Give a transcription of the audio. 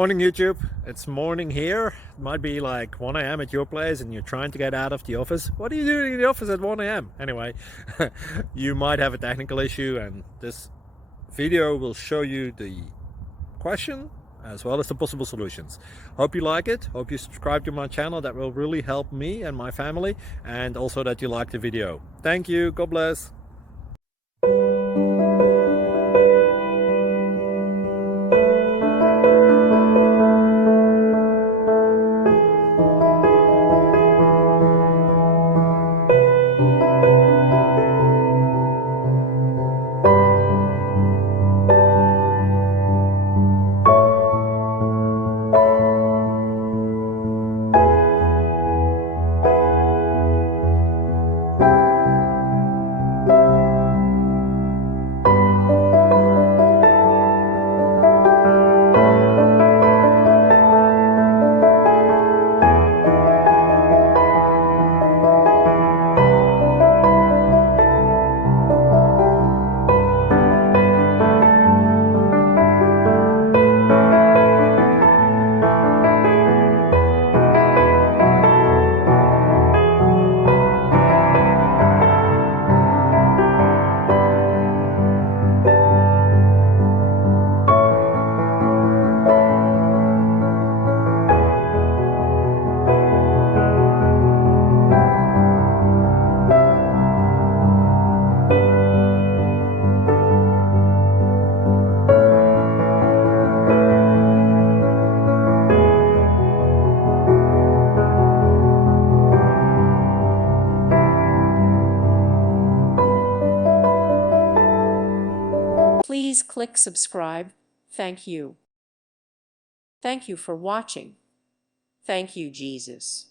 Morning YouTube, it's morning here. It might be like 1 a.m. at your place and you're trying to get out of the office. What are you doing in the office at 1 a.m.? Anyway, you might have a technical issue and this video will show you the question as well as the possible solutions. Hope you like it, hope you subscribe to my channel. That will really help me and my family, and also that you like the video. Thank you, God bless. Please click subscribe. Thank you. Thank you for watching. Thank you, Jesus.